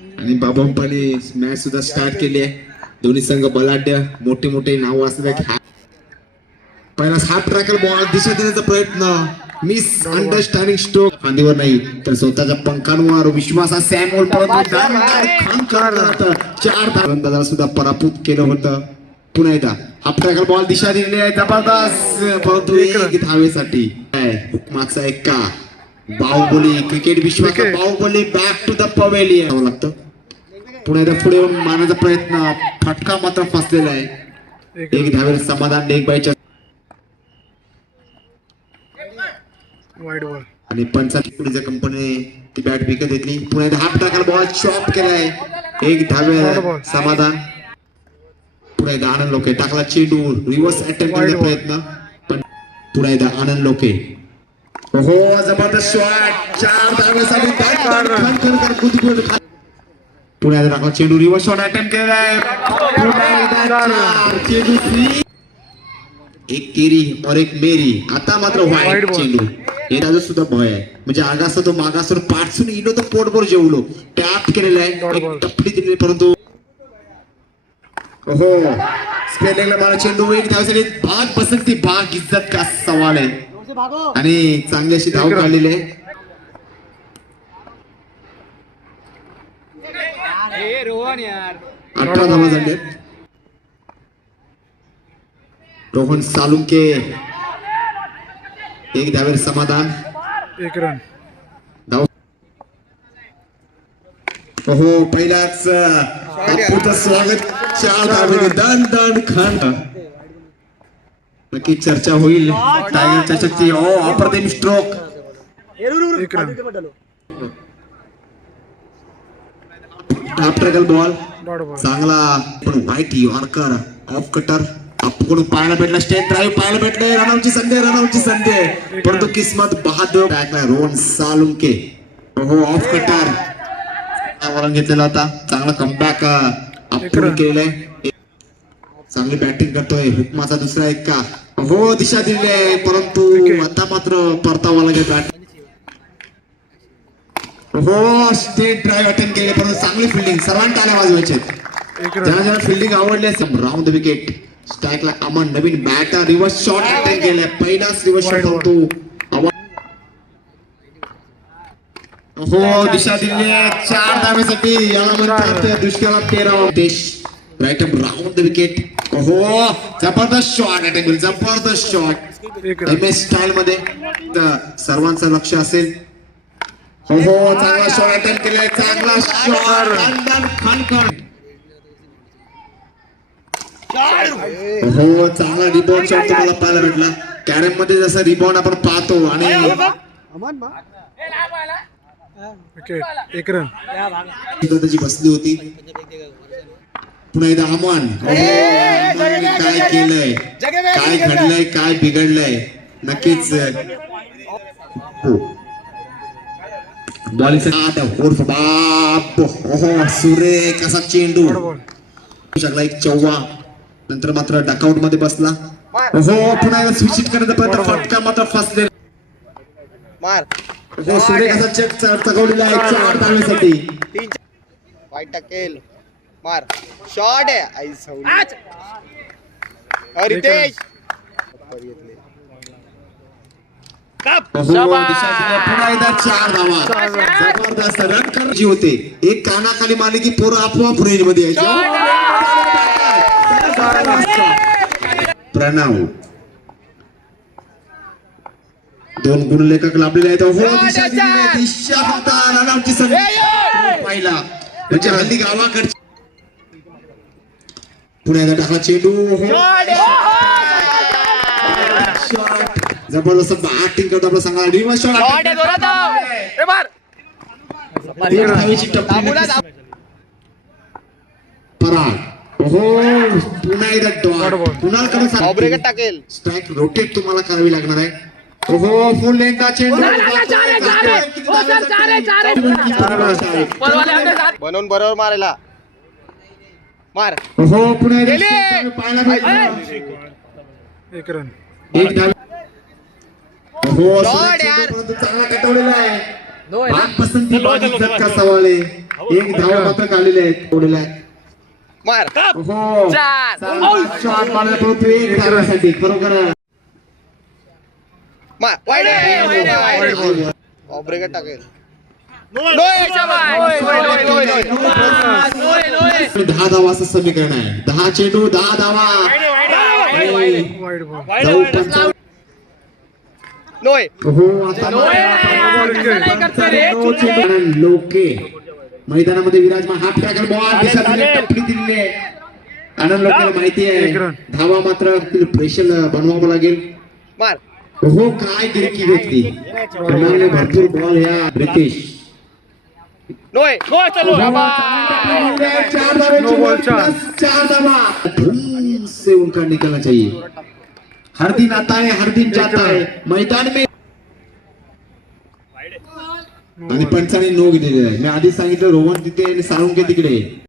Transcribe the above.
आणि बाबांपाने मॅच सुद्धा स्टार्ट केली आहे. दोन्ही संघ बलाढ्य मोठे मोठे नाव आहेत. पहिला हाफ ट्रॅकर बॉल दिशा देण्याचा प्रयत्न. मिस अंडरस्टँडिंग स्ट्रोक फांदीवर नाही तर स्वतःच्या पंखांवर विश्वास हा सॅमोल परंतु चार फलंदाजाला सुद्धा पराभूत केलं होतं. पुन्हा एकदा हाफ ट्रॅकर बॉल दिशा दिलेली आहे. जबरदस्त. परंतु एक धावेसाठी. मागचा एक का? Baahubali cricket विश्वाचा Baahubali back to the pavilion लागतं. पुन्हा एकदा पुढे मारण्याचा प्रयत्न. फटका मात्र फसलेला आहे. एक धावेर समाधान एक बाईच्या आणि पंचायत पुढे कंपनीने ती बॅट विकत घेतली. पुन्हा एकदा हाफ टाकायला बॉल चॉप केलाय. एक धावे समाधान. पुन्हा एकदा आनंद लोके. टाकला चेंडू रिव्हर्स अटेम्प्ट प्रयत्न. पण पुन्हा एकदा आनंद लोके. हो जबरदस्त शॉट चार टाकला चेंडू रिव्हर्स शॉट अटेम्प्ट केलाय. एक केरी और एक मेरी. आता मात्र व्हाईट. चेंडू. हे सुद्धा भय आहे. म्हणजे आगास तो मागासवर पाठसून इलो तर पोटभर जेवलो. टॅप केलेलं आहे. टपली दिलेली परंतु हो. स्पेलिंगला मला चेंडू. एक धावसाठी भाग पसंती भाग इज्जत का? सवाल आहे. आणि चांगली अशी धाव. काढलेली आहे. अठरा धावा झाले रोहन सालुंके. एक धावेर समाधान. एक रन धाव. हो पहिलाच स्वागत. चार धावेने दन दन खन नक्की चर्चा होईल. टायगर चषकची हो अप्रतिम स्ट्रोक ट्रॅकल बॉल चांगला पण व्हाईट यॉर्कर ऑफ कटर आपकडून पाहायला भेटला स्टेट ड्राईव्ह पाहायला भेटले. रनआउटची संधी रनआउटची संधी. आहे. परंतु किस्मत बहादूर. टाकला रोहन सालुंके. हो ऑफ कटर वळण घेतलेला होता. चांगला कमबॅक आपण आहे चांगली बॅटिंग करतोय. हुकमाचा दुसरा एक का? हो दिशा दिली आहे परंतु आता मात्र परतावा लागेल हो स्टेट ड्राईव्ह अटेंड केले परंतु चांगली फिल्डिंग सर्वांना टाळ्या वाजवायचे. ज्यांना ज्यांना फिल्डिंग आवडली असेल राऊंड विकेट स्ट्राईकला अमन नवीन बॅट रिव्हर्स शॉट अटेंड केलाय पहिलाच रिव्हर्स शॉट आवा- हो दिशा दिली चार धावेसाठी याला म्हणतात दुष्काळात तेरा देश. Right up round the wicket हो जबरदस्त शॉट अटेंड केली जबरदस्त शॉट एम एस स्टाईल मध्ये सर्वांचं लक्ष असेल. हो हो चांगला शॉट अटेंड केलाय चांगला शॉट हो चांगला रिबाउंड शॉट तुम्हाला पाहायला भेटला. कॅरममध्ये जसा रिबाउंड आपण पाहतो आणि एक रन त्याची बसली होती. पुन्हा एकदा अमन हो, अमनने काय केलंय? काय घडलंय काय बिघडलंय? नक्कीच हो. उर्फ बाप हो सुरेख असा चेंडू? डॉट बॉल शकला एक चौवा. नंतर मात्र डकआउटमध्ये बसला हो पुन्हा एकदा स्विच करण्याचा प्रयत्न. फटका मात्र फसले मार. हो सुरेख असा चेक चकवलेला आहे. चार मार। शॉट आहे आई अ, रितेश। हो. पुन्हा एकदा चार धावा ज़बरदस्त रन करायची होते. एक कानाखाली मारली की पोरं आपोआप रेंज मध्ये यायची प्रणव. दोन गुणलेखक लाभलेले आहेत. हो दिशा. दिशा रनआउटची संधी. पाहिला. म्हणजे हल्ली गावाकडची पुन्हा एकदा टाकला चेंडू. हो शॉट जबरदस्त बॅटिंग करतो आपला सांगा शॉट. पराग. हो पुन्हा एकदा डॉट. पुन्हा कडे टाकेल. स्ट्राईक रोटेट तुम्हाला करावी लागणार आहे. हो फुल लेंथचा चेंडू बनवून बरोबर मारायला मार हो पुन्हा एकदा पाहायला भेटलं. एक रन एक धाव हो Dot सुरेख यार. चेंडू परंतु चांगला कटवलेला आहे भाग पसंती भाग इज्जत का सवाल आहे एक धाव मात्र काढलेले आहेत ओढलेले आहेत मार हो शॉट मारला परंतु एक धावासाठी मार वाईट वाईट ऑब्रेगेट टाकेल शाबास. चेंडू दहा धावा आणि वाईट बॉल जाऊ पंचावन्न लोय. हो आता पंचाण्णव चेंडू. लोके. मैदानामध्ये विराजमान हाफ टॅकल बॉल. दिशा दिली टपली आहे. आनंद लोकांना माहिती आहे. धावा मात्र प्रेशर बनवावं लागेल. हो काय गिरकी घेतली. भरपूर बॉल ह्या ब्रिटिश चार धावा धूम से उनका निकलना चाहिए। हर दिन आता है हर दिन जाता है। मैदान में आणि पंचाने नो गेलेले आहे मी आधी सांगितलं रोहन तिथे आणि साळुंके तिकडे.